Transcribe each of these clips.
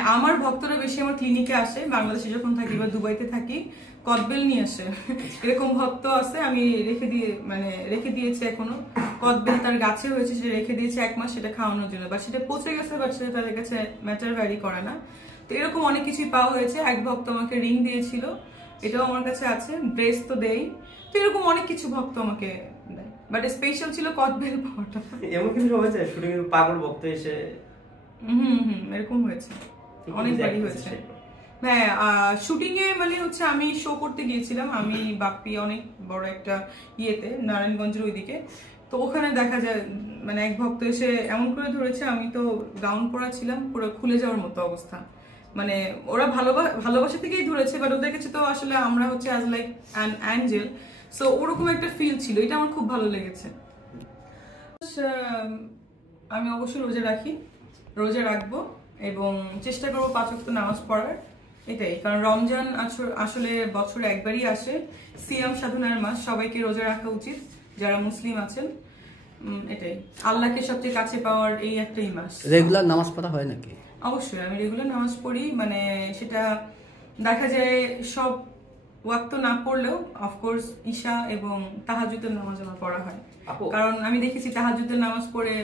হ্যাঁ, আমার ভক্তরা বেশি আমার ক্লিনিকে আসে, বাংলাদেশে যখন থাকি বা দুবাইতে থাকি কদবেল নিয়ে আসে। এরকম ভক্ত আছে, আমি রেখে দিয়েছি এখনো। কদবেল তার গাছে হয়েছে, সেটা রেখে দিয়েছে 1 মাস সেটা খাওয়ানোর জন্য, বা সেটা পচে গেছে, বা সেটা তাদের কাছে ম্যাটার ভ্যারি করে না। তো এরকম অনেক কিছুই পাওয়া হয়েছে। এক ভক্ত আমাকে রিং দিয়েছিল, এটাও আমার কাছে আছে, ড্রেস তো দেই। তো এরকম অনেক কিছু ভক্ত আমাকে দেয়, বাট স্পেশাল ছিল কদবেল পাওয়াটা। এমন কিছু হয়েছে শুটিং এর পাগল ভক্ত এসে? এরকম হয়েছে, অনেকবারই হয়েছে। হ্যাঁ, শুটিং এ হচ্ছে আমি শো করতে গিয়েছিলাম, আমি বাপ্পি অনেক বড় একটা ইয়েতে নারায়ণগঞ্জের ওইদিকে। তো ওখানে দেখা যায় এক ভক্ত এসে এমন করে ধরেছে, আমি তো গাউন পরা ছিলাম, পুরো খুলে যাওয়ার মতো অবস্থা। ওরা ভালোবাসা থেকেই ধরেছে, বাট ওদের কাছে তো আসলে আমরা হচ্ছে as like an Angel, so ওরকম একটা ফিল ছিল, এটা আমার খুব ভালো লেগেছে। আমি অবশ্যই রোজা রাখবো এবং চেষ্টা করবো 5 ওয়াক্ত নামাজ পড়ার, এটাই। কারণ রমজান আসলে বছরে একবারই আসে, সিয়াম সাধনার মাস, সবাইকে রোজা রাখা উচিত যারা মুসলিম আছেন, এটাই। আল্লাহকে সবচেয়ে কাছে পাওয়ার এই একটাই মাস। রেগুলার নামাজ পড়া হয় নাকি? অবশ্যই আমি রেগুলার নামাজ পড়ি, সেটা দেখা যায় সব ওয়াক্ত না পড়লেও অফকোর্স ঈশা এবং তাহাজ্জুদের নামাজ আমার পড়া হয়। কারণ আমি দেখেছি তাহাজ্জুদের নামাজ পড়ে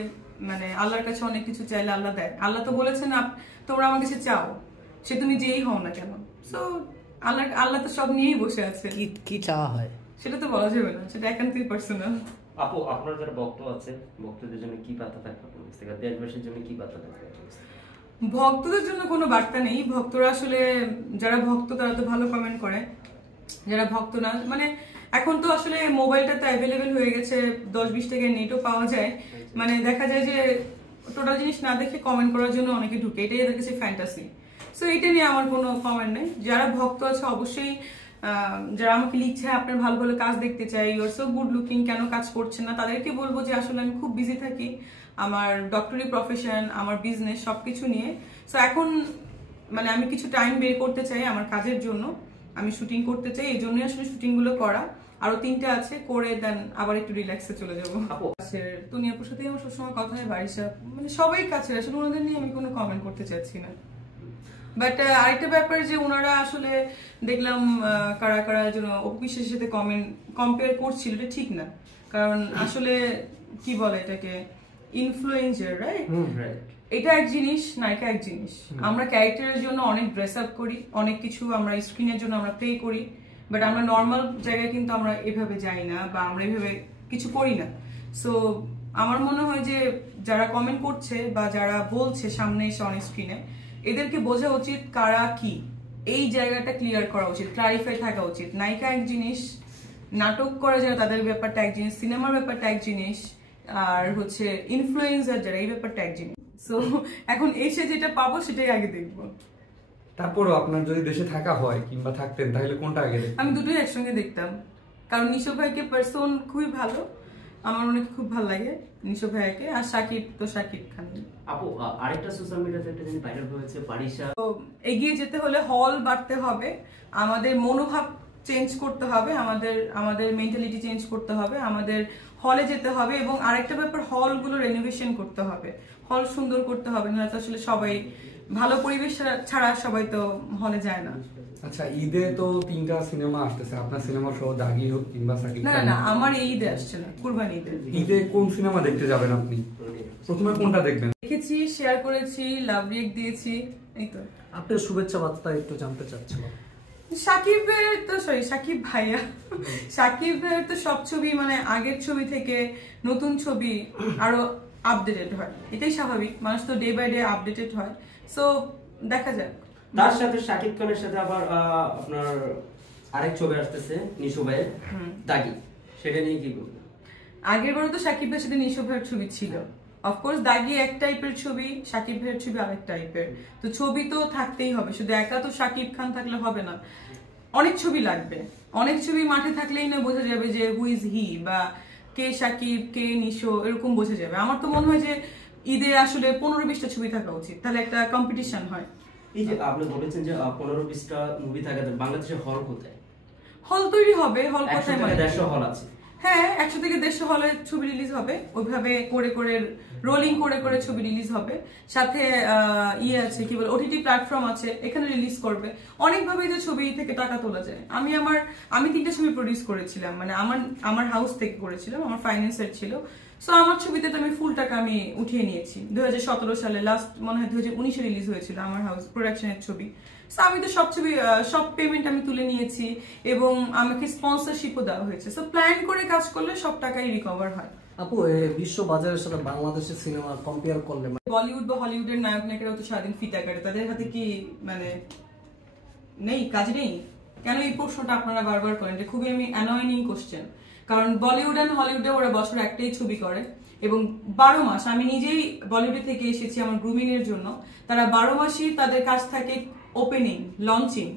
আল্লাহর কাছে অনেক কিছু চাইলে আল্লাহ দেয়। আল্লাহ তো বলেছেন তোমরা আমার কাছে চাও, সে তুমি যেই হও না কেন। সো আল্লাহ তো সব নিয়েই বসে আছে। কি চাওয়া হয় সেটা তো বলা যাবে না, সেটা একান্তই পার্সোনাল। আপু, আপনার যারা ভক্ত আছে, ভক্তদের জন্য কি বার্তা থাকবে আপনার কাছ থেকে? দেশবাসীর জন্য কি বার্তা থাকবে? ভক্তদের জন্য কোনো বার্তা নেই। ভক্তরা আসলে, যারা ভক্ত তারা তো ভালো কমেন্ট করে, যারা ভক্ত না এখন তো আসলে মোবাইলটা তো অ্যাভেলেবেল হয়ে গেছে, 10-20 টাকায় নেটও পাওয়া যায়। দেখা যায় যে টোটাল জিনিস না দেখে কমেন্ট করার জন্য অনেকে ঢুকে, এটাই এদের কাছে ফ্যান্টাসি। সো এটা নিয়ে আমার কোনো কমেন্ট নেই। যারা ভক্ত আছে অবশ্যই, যারা আমাকে লিখছে আপনার ভালো ভালো কাজ দেখতে চাই, you are so good looking, কেন কাজ করছেন না, তাদেরকে বলবো যে আসলে আমি খুব বিজি থাকি, আমার ডক্টরি প্রফেশন, আমার বিজনেস সবকিছু নিয়ে। সো এখন আমি কিছু টাইম বের করতে চাই আমার কাজের জন্য, আমি শুটিং করতে চাই, এই জন্যই আসলে শুটিং গুলো করা। আরো 3টা আছে, করে দেন আবার একটু রিল্যাক্সে চলে যাবো। দুনিয়াপুর সাথে আমার সবসময় কথা হয়, বাড়ির সবাই কাছে, আসলে ওনাদের নিয়ে আমি কোনো কমেন্ট করতে চাচ্ছি না। বাট আরেকটা ব্যাপার যে ওনারা আসলে দেখলাম কারা কারা যেন অপু বিশ্বাসের সাথে কম্পেয়ার করছিল, এটা ঠিক না। কারণ আসলে কি বলে এটাকে, ইনফ্লুয়েন্সার, রাইট? এটা এক জিনিস, নায়িকা এক জিনিস। আমরা ক্যারেক্টারের জন্য অনেক ড্রেস আপ করি, অনেক কিছু আমরা স্ক্রিনের জন্য আমরা প্লে করি, বাট আমরা নর্মাল জায়গায় কিন্তু আমরা এভাবে যাই না, বা আমরা এভাবে কিছু করি না। সো আমার মনে হয় যে যারা কমেন্ট করছে বা যারা বলছে সামনে এসে অন স্ক্রিনে, এদেরকে বোঝা উচিত কারা কি, এই জায়গাটা ক্লিয়ার করা উচিত, ক্লারিফাই থাকা উচিত। নায়িকা এক জিনিস, নাটক করে যারা তাদের ব্যাপারটা এক জিনিস, সিনেমার ব্যাপারটা এক জিনিস, আর হচ্ছে ইনফ্লুয়েন্সার যারা, এই ব্যাপারটা এক জিনিস। সো এখন এসে যেটা পাবো সেটাই আগে দেখবো। তারপরও আপনার যদি দেশে থাকা হয় কিংবা থাকতেন, তাহলে কোনটা আগে দেখতেন? আমি দুটোই একসঙ্গে দেখতাম, কারণ নিশো ভাইকে পার্সন খুবই ভালো, আমার অনেক খুব ভালো লাগে নিশো ভাইকে। আর শাকিব তো শাকিব খান। আপু, আরেকটা সোশ্যাল মিডিয়াতে একটা জিনিস ভাইরাল হয়েছে, পারিশা। তো এগিয়ে যেতে হলে হল বাড়তে হবে, আমাদের মনোভাব চেঞ্জ করতে হবে, আমাদের মেন্টালিটি চেঞ্জ করতে হবে, আমাদের হলে যেতে হবে। এবং আরেকটা ব্যাপার, হলগুলো রেনোভেশন করতে হবে, হল সুন্দর করতে হবে, না তো আসলে সবাই ভালো পরিবেশ ছাড়া সবাই তো হলে যায় না। আচ্ছা, ঈদে তো 3টা সিনেমা আসতেছে, আপনার সিনেমা সহ দাগি হোক কিংবা সাকিব খান। না, আমার এই ঈদে আসছে না, কুরবানি ঈদে। ঈদে কোন সিনেমা দেখতে যাবেন আপনি? প্রথমে কোনটা দেখবেন? দেখেছি, শেয়ার করেছি, লাভ রিয়েক্ট দিয়েছি, এই তো। আপনার শুভেচ্ছা বার্তা একটু জানতে চাচ্ছিলাম। শাকিব ভাইয়া, শাকিব ভাইয়ের তো সব ছবি আগের ছবি থেকে নতুন ছবি আরো আপডেটেড হয়, এটাই স্বাভাবিক, মানুষ তো ডে বাই ডে আপডেটেড হয়। সো দেখা যাক। তার সাথে শাকিব খানের সাথে আবার আপনার আরেক ছবি আসতেছে নিশো ভাইয়ের, দাগি, সেটা নিয়ে কি বলবেন? আগের বারও তো শাকিব ভাইয়ের সাথে নিশো ভাইয়ের ছবি ছিল, অফকোর্স দাগি এক টাইপের ছবি, শাকিব ভাইয়ের ছবি আরেক টাইপের। তো ছবি তো থাকতেই হবে, শুধু একা তো শাকিব খান থাকলে হবে না, অনেক ছবি লাগবে। অনেক ছবি মাঠে থাকলেই না বোঝা যাবে যে হু ইজ হি, বা কে শাকিব কে নিশো, এরকম বোঝা যাবে। আমার তো মনে হয় যে ঈদে আসলে 15-20টা ছবি থাকা উচিত, তাহলে একটা কম্পিটিশন হয়। এই যে আপনি বলেছেন যে 15-20টা মুভি থাকে, বাংলাদেশে হল কোথায়? হল তৈরি হবে, হল কোথায়? 100 হল আছে, হ্যাঁ 100 থেকে 150 হলে ছবি রিলিজ হবে, ওইভাবে করে করে রোলিং করে করে ছবি রিলিজ হবে। সাথে ইয়ে আছে কি বলে ওটিটি প্ল্যাটফর্ম আছে, এখানে রিলিজ করবে। অনেকভাবে যে ছবি থেকে টাকা তোলা যায়। আমি 3টা ছবি প্রডিউস করেছিলাম, মানে আমার হাউস থেকে করেছিলাম, আমার ফাইন্যান্সের ছিল। সো আমার ছবিতে তো আমি ফুল টাকা আমি উঠিয়ে নিয়েছি। 2017 সালে লাস্ট মনে হয় 2019-এ রিলিজ হয়েছিল আমার হাউস প্রোডাকশনের ছবি। সো আমি তো সব পেমেন্ট আমি তুলে নিয়েছি এবং আমাকে স্পন্সরশিপও দেওয়া হয়েছে। সো প্ল্যান করে কাজ করলে সব টাকাই রিকভার হয়। আপু বিশ্ব বাজারের সাথে বাংলাদেশের সিনেমা কম্পেয়ার করলে বলিউড বা হলিউডের নায়ক নায়িকারা তো সারাদিন ফিতা কাটে, তাদের হাতে কি মানে নেই কাজ নেই? কেন এই প্রশ্নটা আপনারা বারবার করেন? এটা খুবই অ্যানয়িং কোশ্চেন। কারণ বলিউড এন্ড হলিউডে ওরা বছর একটাই ছবি করে এবং 12 মাস। আমি নিজেই বলিউডে থেকে এসেছি আমার গ্রুমিং এর জন্য। তারা 12 মাসই তাদের কাজ থাকে ওপেনিং, লঞ্চিং।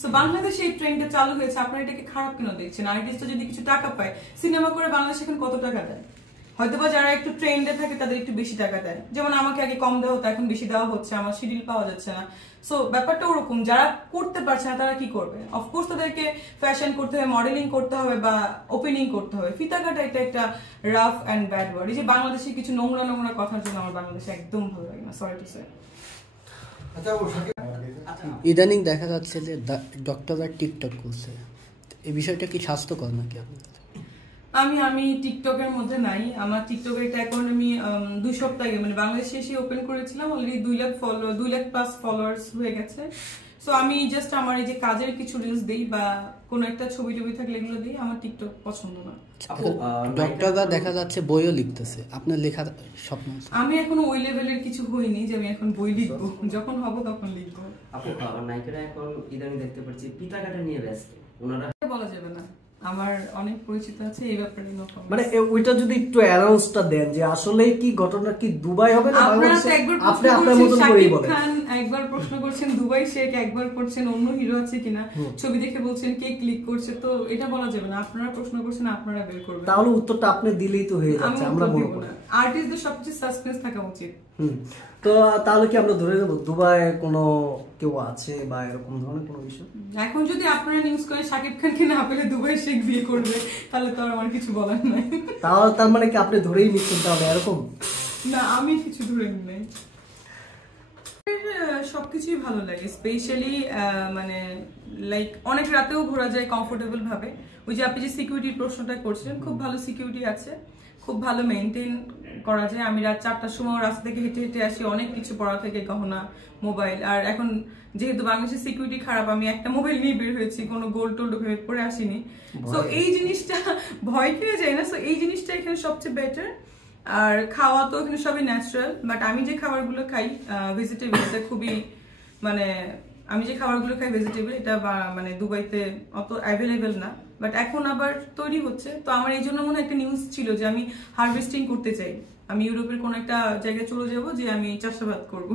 সো বাংলাদেশে এই ট্রেন্ডটা চালু হয়েছে, আপনারা এটাকে খারাপ কেন দেখছেন? আর্টিস্টরা যদি কিছু টাকা পায়, সিনেমা করে বাংলাদেশে এখন কত টাকা দেয়? হয়তোবা যারা একটু ট্রেন্ডে থাকে তাদের একটু বেশি টাকা দেয়, যেমন আমাকে আগে কম দেওয়া হতো, এখন বেশি দেওয়া হচ্ছে, আমার শিডিউল পাওয়া যাচ্ছে না। সো ব্যাপারটা ওরকম, যারা করতে পারছে না তারা কি করবে? অফকোর্স তাদেরকে ফ্যাশন করতে হবে, মডেলিং করতে হবে বা ওপেনিং করতে হবে। ফিতা কাটা এটা একটা রাফ অ্যান্ড ব্যাড ওয়ার্ড। এই যে বাংলাদেশে কিছু নোংরা নোংরা কথার জন্য আমার বাংলাদেশে একদম ভালো লাগে না, সরি টু সে। ইদানিং দেখা যাচ্ছে যে ডক্টররা টিকটক করছে, এই বিষয়টা কি স্বাস্থ্যকর নাকি আপনার? আমি টিকটকের মধ্যে নাই। আমার টিকটকের একটা অ্যাকাউন্ট আমি 2 সপ্তাহ আগে মানে বাংলাদেশে এসে ওপেন করেছিলাম। অলরেডি 2 লাখ প্লাস ফলোয়ার্স হয়ে গেছে। সো আমি জাস্ট আমার এই যে কাজের কিছু রিলস দেই বা কোনো একটা ছবি টবি থাকলে এগুলো দিই। আমার টিকটক পছন্দ না। ডক্টররা দেখা যাচ্ছে বইও লিখতেছে, আপনার লেখা স্বপ্ন? আমি এখনো ওই লেভেলের কিছু হইনি যে আমি এখন বই লিখবো, যখন হব তখন লিখবো। আপু নায়িকারা এখন ইদানিং দেখতে পাচ্ছি পিতা কাটা নিয়ে ব্যস্ত, ওনারা বলা যাবে না, আমার অনেক পরিচিত আছে এই ব্যাপারে। মানে ওইটা যদি একটু অ্যানাউন্সটা দেন যে আসলে কি ঘটনা, কি দুবাই হবে না বাংলাদেশে? আপনি আপনার মতন করেই বলেন। খান একবার প্রশ্ন করছেন দুবাই শেখ, একবার করছেন অন্য হিরো আছে কিনা, ছবি দেখে বলছেন কে ক্লিক করছে, তো এটা বলা যাবে না। আপনারা প্রশ্ন করছেন, আপনারা বের করবেন। তাহলে উত্তরটা আপনি দিলেই তো হয়ে যাচ্ছে, আমরা বলবো না। আর্টিস্টদের সবচেয়ে সাসপেন্স থাকা উচিত। তো তাহলে কি আমরা ধরে নেব দুবাই কোনো কেউ আছে বা এরকম ধরনের কোনো বিষয়? এখন যদি আপনারা নিউজ করেন শাকিব খানকে না পেলে দুবাই শেখ বিয়ে করবে, তাহলে তো আর আমার কিছু বলার নাই। তাহলে তার মানে কি আপনি ধরেই নিচ্ছেন তাহলে এরকম? না, আমি কিছু ধরে নিই। সবকিছুই ভালো লাগে, স্পেশালি মানে লাইক অনেক রাতেও ঘোরা যায় কমফোর্টেবল ভাবে। ওই যে আপনি যে সিকিউরিটির প্রশ্নটা করছিলেন, খুব ভালো সিকিউরিটি আছে, খুব ভালো মেনটেন করা যায়। আমি রাত 4টার সময় রাস্তা থেকে হেঁটে হেঁটে আসি, অনেক কিছু পড়া থেকে গহনা, মোবাইল। আর এখন যেহেতু বাংলাদেশের সিকিউরিটি খারাপ, আমি একটা মোবাইল নিয়ে বের হয়েছি, কোনো গোল্ড টোল্ড পরে আসিনি। সো এই জিনিসটা ভয় পেয়ে যায় না। সো এই জিনিসটা এখানে সবচেয়ে বেটার। আর খাওয়া তো এখানে সবই ন্যাচারাল, বাট আমি যে খাবারগুলো খাই ভেজিটেবল, এটা খুবই মানে আমি যে খাবারগুলো খাই ভেজিটেবল, এটা মানে দুবাইতে অত অ্যাভেলেবেল না, বাট এখন আবার তৈরি হচ্ছে। তো আমার এই জন্য মনে হয় একটা নিউজ ছিল যে আমি হারভেস্টিং করতে চাই। আমি ইউরোপের কোন একটা জায়গায় চলে যাব, যে আমি চাষাবাদ করবো।